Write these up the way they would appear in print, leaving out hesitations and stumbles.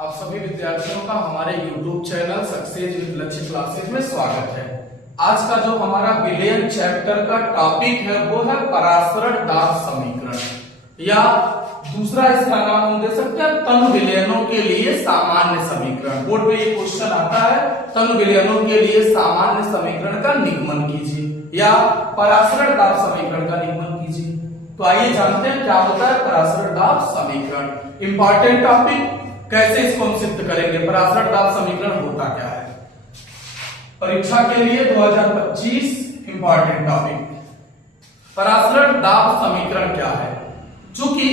आप सभी विद्यार्थियों का हमारे YouTube चैनल सक्सेस विद लक्ष्य क्लासेस में स्वागत है। आज का जो हमारा विलयन चैप्टर का टॉपिक है वो है परासरण दाब समीकरण, या दूसरा इसका नाम हम दे सकते हैं तनु विलयनों के लिए सामान्य समीकरण। बोर्ड में ये क्वेश्चन आता है, तनु विलयनों के लिए सामान्य समीकरण का निगमन कीजिए या परासरण दाब समीकरण का निगमन कीजिए। तो आइए जानते हैं क्या होता है परासरण दाब समीकरण। इंपॉर्टेंट टॉपिक, कैसे इसको हम सिद्ध करेंगे, परासरण दाब समीकरण होता क्या है। परीक्षा के लिए 2025 इंपॉर्टेंट टॉपिक, परासरण दाब समीकरण क्या है। चूंकि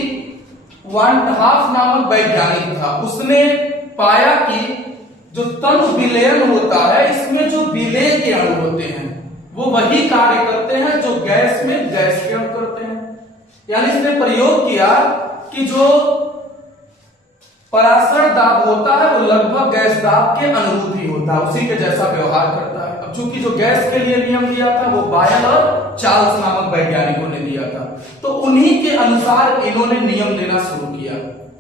वांटहाफ नामक वैज्ञानिक था, उसने पाया कि जो तनु विलयन होता है इसमें जो विलेय के अणु होते हैं वो वही कार्य करते हैं जो गैस में गैस के अणु करते हैं। यानी इसने प्रयोग किया कि जो परासरण दाब होता है वो लगभग गैस दाब के अनुरूप ही होता है, उसी के जैसा व्यवहार करता है। अब चूंकि जो गैस के लिए नियम दिया था वो बायल और चार्ल्स नामक वैज्ञानिकों ने दिया था, तो उन्हीं के अनुसार इन्होंने नियम देना शुरू किया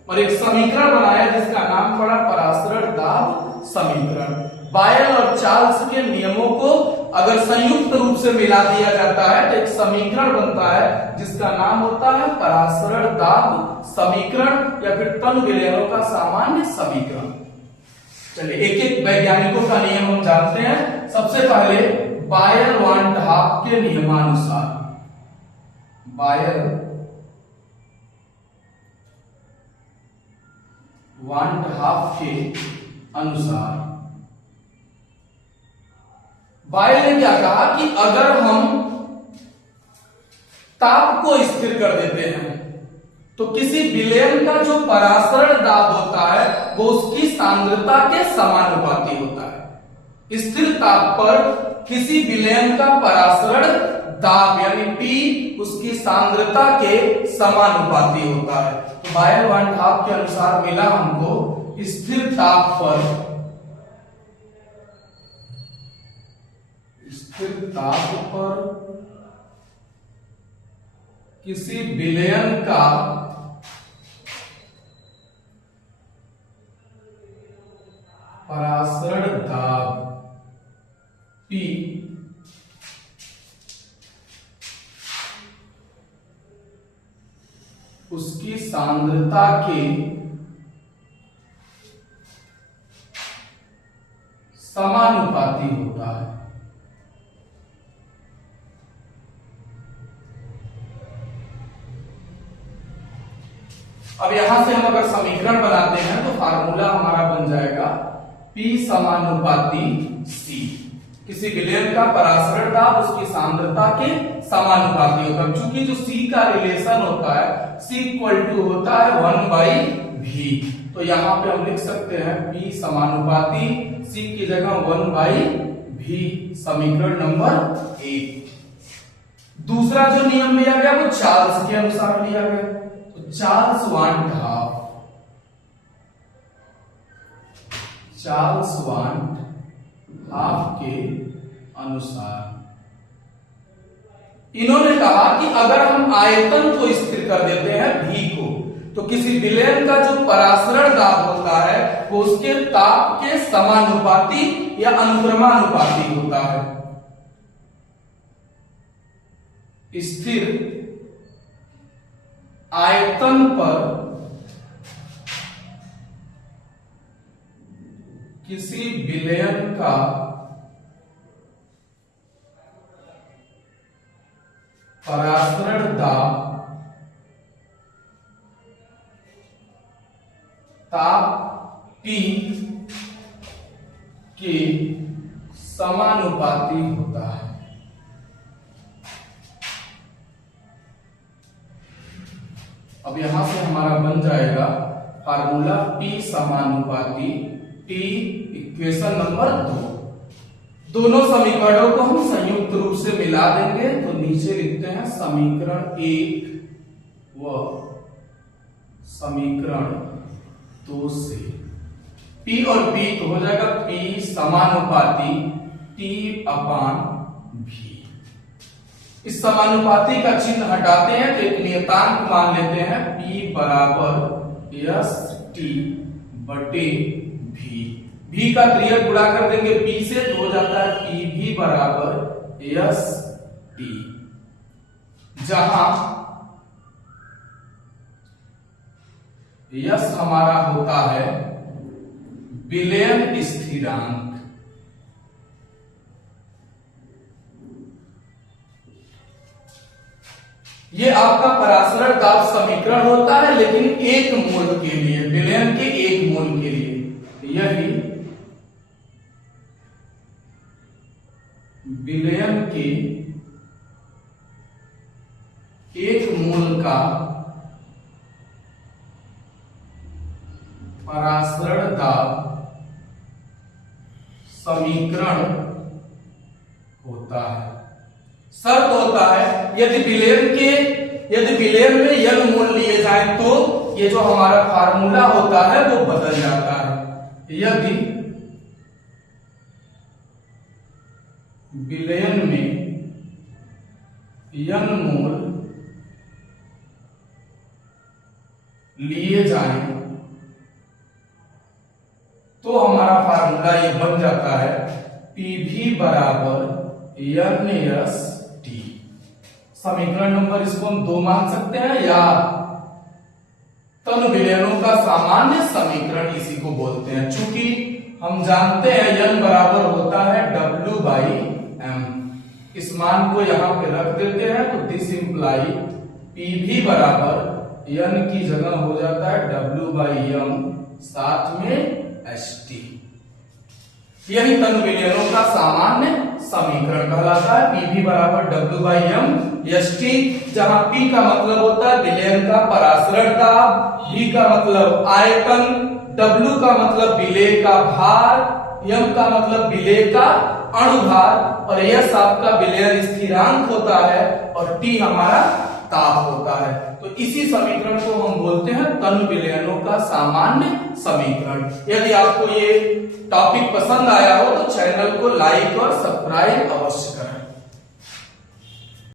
और एक समीकरण बनाया जिसका नाम पड़ा परासरण दाब समीकरण। बायल और चार्ल्स के नियमों को अगर संयुक्त रूप से मिला दिया जाता है तो एक समीकरण बनता है जिसका नाम होता है परासरण दाब समीकरण या फिर तनु विलयनों का सामान्य समीकरण। चलिए एक एक वैज्ञानिकों का नियम हम जानते हैं। सबसे पहले बायल वांटहाफ के नियमानुसार, बायल वांटहाफ के अनुसार बायल ने क्या कहा कि अगर हम ताप को स्थिर कर देते हैं तो किसी विलयन का जो परासरण दाब होता है वो उसकी सांद्रता के समानुपाती होता है। स्थिर ताप पर किसी विलयन का परासरण दाब यानी P उसकी सांद्रता के समानुपाती होता है। तो बायल वांटहाफ के अनुसार मिला हमको स्थिर ताप पर किसी विलयन का परासरण दाब P उसकी सांद्रता के समानुपाती होता है। अब यहां से हम अगर समीकरण बनाते हैं तो फार्मूला हमारा बन जाएगा P समानुपाती C। किसी विलयन का परासरण दाब उसकी सांद्रता के समानुपाती होता है। चूंकि जो C का रिलेशन होता है C इक्वल टू होता है 1/V, तो यहां पे हम लिख सकते हैं P समानुपाती C की जगह 1/V, समीकरण नंबर 1। दूसरा जो नियम लिया गया वो चार्ल्स के अनुसार लिया गया। चार्ल्स वांटहाफ के अनुसार इन्होंने कहा कि अगर हम आयतन को स्थिर कर देते हैं V को तो किसी विलयन का जो परासरण दाब होता है वो उसके ताप के समानुपाती या अनुक्रमानुपाती होता है। स्थिर आयतन पर किसी विलयन का परासरण दाब ताप T के समानुपाती होता है। अब यहां से हमारा बन जाएगा फार्मूला P समानुपाती T, इक्वेशन नंबर 2। दोनों समीकरणों को हम संयुक्त रूप से मिला देंगे तो नीचे लिखते हैं समीकरण 1 व समीकरण 2 से P और P तो हो जाएगा P समानुपाती T/V। इस समानुपाती का चिन्ह हटाते हैं तो एक नियतांक मान लेते हैं P बराबर एस टी बटे भी। भी का क्रिया गुणा कर देंगे पी से तो हो जाता है पी भी बराबर एस टी, जहां यस हमारा होता है विलयन स्थिरांक। ये आपका परासरण दाब समीकरण होता है, लेकिन एक मोल के लिए, विलयन के एक मोल के लिए। यही विलयन के एक मोल का परासरण दाब समीकरण होता है। शर्त होता है यदि विलयन में यन मोल लिए जाए तो ये जो हमारा फार्मूला होता है वो बदल जाता है। यदि विलयन में यन मोल लिए जाए तो हमारा फार्मूला ये बन जाता है पीवी बराबर एन एस टी। समीकरण नंबर इसको हम 2 मान सकते हैं, या तन विलयनों का सामान्य समीकरण इसी को बोलते हैं। चूंकि हम जानते हैं n बराबर होता है W बाई m, इस मान को यहां पे रख देते हैं तो दिस इंप्लाई पीवी बराबर n की जगह हो जाता है W बाई m साथ में st। यही तन विलयनों का सामान्य समीकरण कहलाता है पीवी बराबर W बाई m st, जहां P का मतलब होता है विलयन का परासरण दाब, V का मतलब आयतन, W का मतलब विलेय का भार, m का मतलब विलेय का अणुभार, और s आपका विलयन स्थिरांक होता है, और T हमारा ताप होता है। तो इसी समीकरण को हम बोलते हैं तन विलयनों का सामान्य समीकरण। यदि आपको ये टॉपिक पसंद आया हो तो चैनल को लाइक और सब्सक्राइब अवश्य करें।